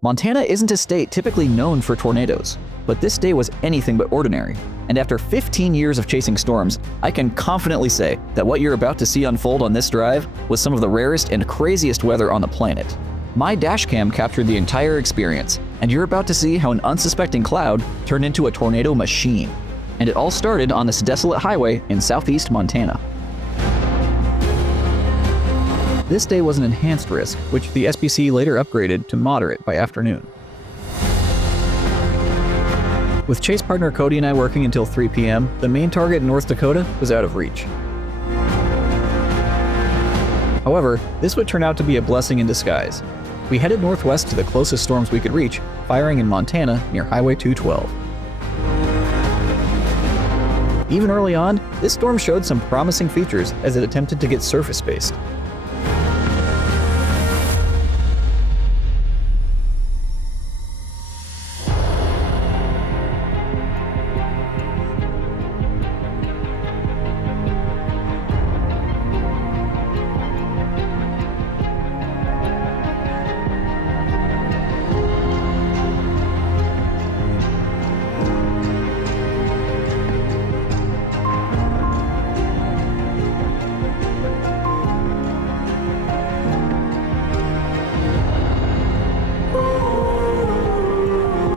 Montana isn't a state typically known for tornadoes, but this day was anything but ordinary. And after 15 years of chasing storms, I can confidently say that what you're about to see unfold on this drive was some of the rarest and craziest weather on the planet. My dashcam captured the entire experience, and you're about to see how an unsuspecting cloud turned into a tornado machine. And it all started on this desolate highway in southeast Montana. This day was an enhanced risk, which the SPC later upgraded to moderate by afternoon. With chase partner Cody and I working until 3 p.m., the main target in North Dakota was out of reach. However, this would turn out to be a blessing in disguise. We headed northwest to the closest storms we could reach, firing in Montana near Highway 212. Even early on, this storm showed some promising features as it attempted to get surface-based.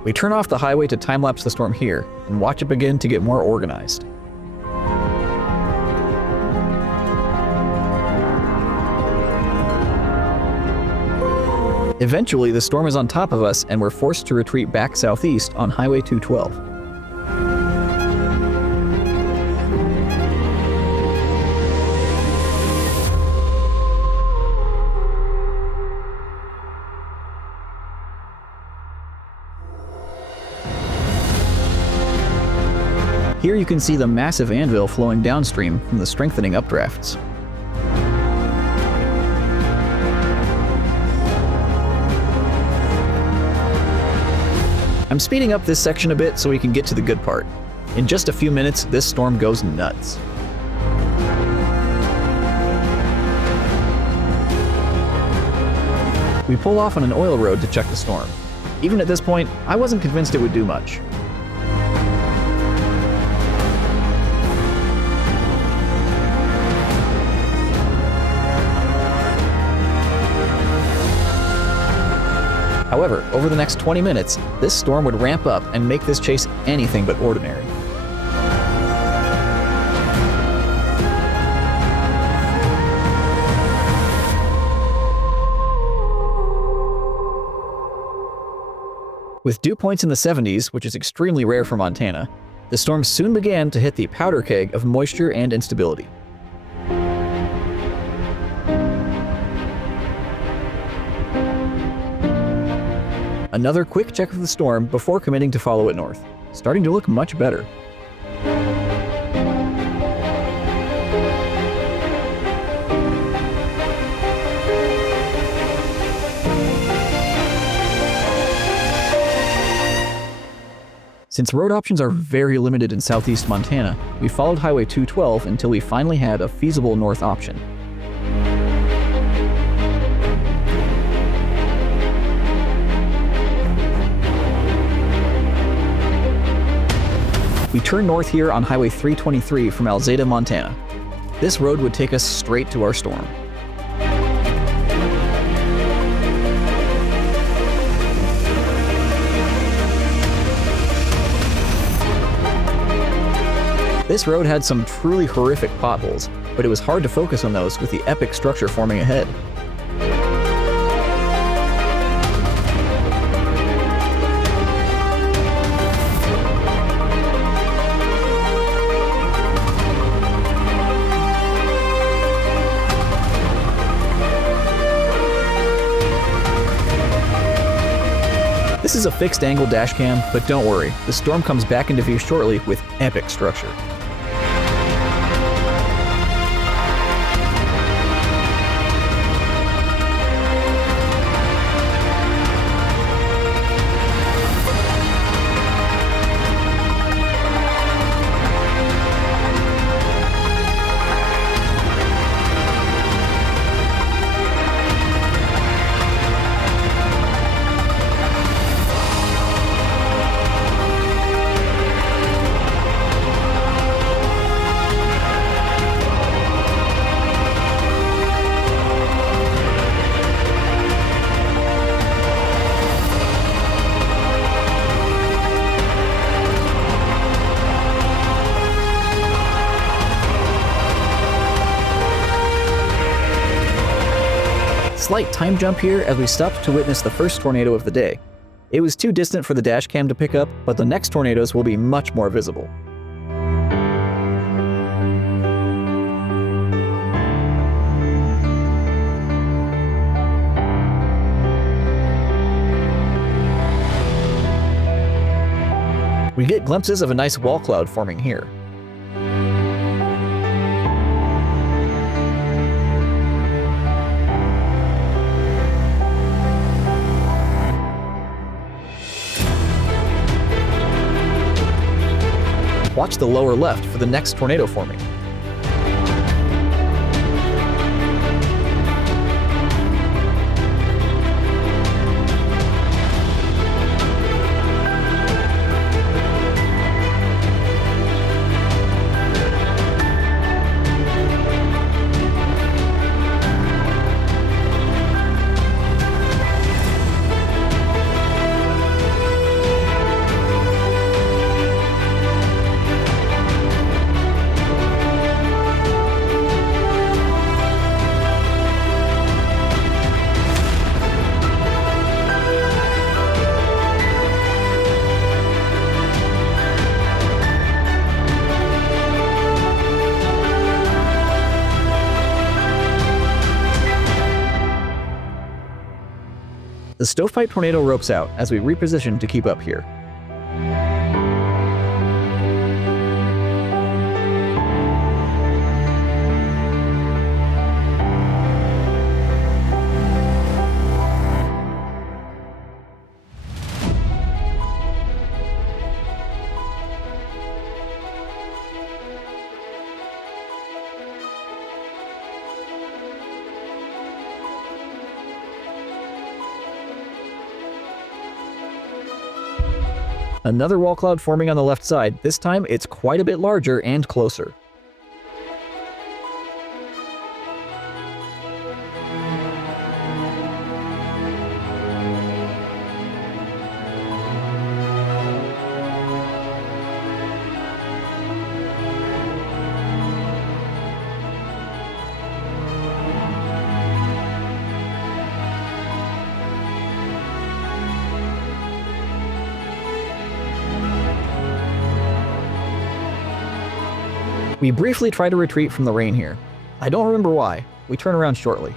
We turn off the highway to time-lapse the storm here and watch it begin to get more organized. Eventually, the storm is on top of us and we're forced to retreat back southeast on Highway 212. Here you can see the massive anvil flowing downstream from the strengthening updrafts. I'm speeding up this section a bit so we can get to the good part. In just a few minutes, this storm goes nuts. We pull off on an oil road to check the storm. Even at this point, I wasn't convinced it would do much. However, over the next 20 minutes, this storm would ramp up and make this chase anything but ordinary. With dew points in the 70s, which is extremely rare for Montana, the storm soon began to hit the powder keg of moisture and instability. Another quick check of the storm before committing to follow it north. Starting to look much better. Since road options are very limited in southeast Montana, we followed Highway 212 until we finally had a feasible north option. We turn north here on Highway 323 from Alzada, Montana. This road would take us straight to our storm. This road had some truly horrific potholes, but it was hard to focus on those with the epic structure forming ahead. This is a fixed angle dash cam, but don't worry, the storm comes back into view shortly with epic structure. slight time jump here as we stopped to witness the first tornado of the day. It was too distant for the dash cam to pick up, but the next tornadoes will be much more visible. We get glimpses of a nice wall cloud forming here. Watch the lower left for the next tornado forming. The stovepipe tornado ropes out as we reposition to keep up here. Another wall cloud forming on the left side. This time it's quite a bit larger and closer. We briefly try to retreat from the rain here. I don't remember why. We turn around shortly.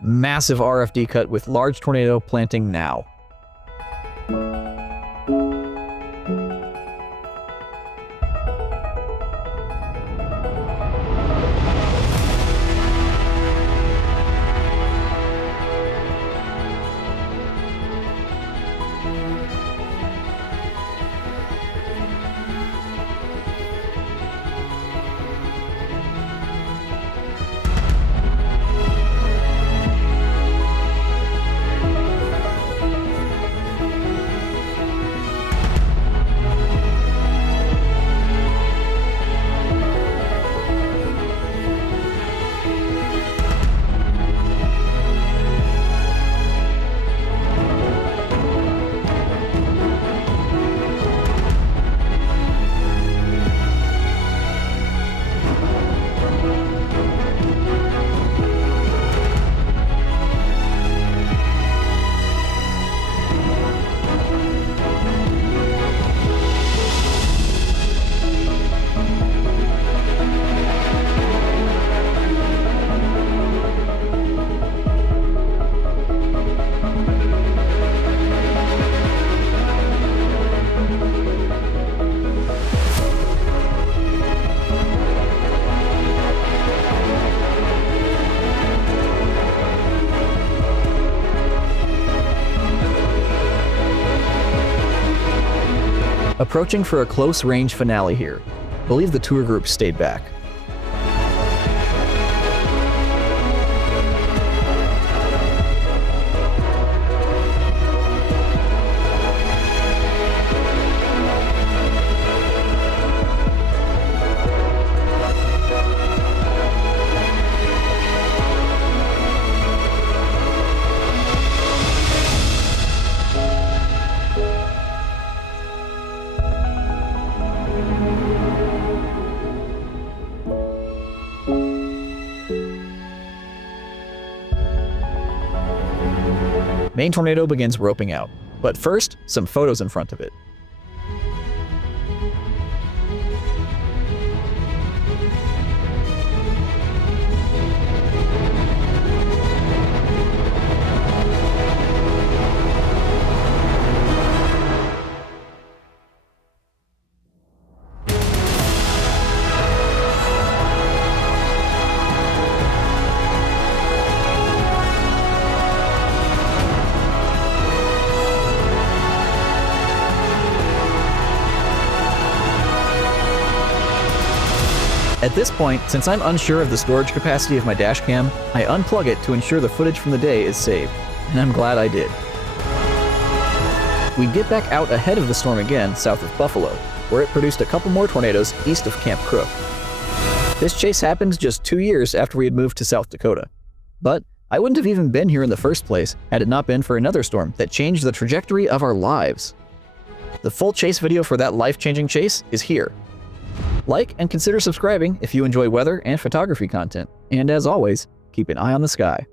Massive RFD cut with large tornado planting now. Approaching for a close range finale here. Believe the tour group stayed back. main tornado begins roping out. But first, some photos in front of it. At this point, since I'm unsure of the storage capacity of my dash cam, I unplug it to ensure the footage from the day is saved, and I'm glad I did. We get back out ahead of the storm again south of Buffalo, where it produced a couple more tornadoes east of Camp Crook. This chase happened just 2 years after we had moved to South Dakota. But I wouldn't have even been here in the first place had it not been for another storm that changed the trajectory of our lives. The full chase video for that life-changing chase is here. Like and consider subscribing if you enjoy weather and photography content. And as always, keep an eye on the sky.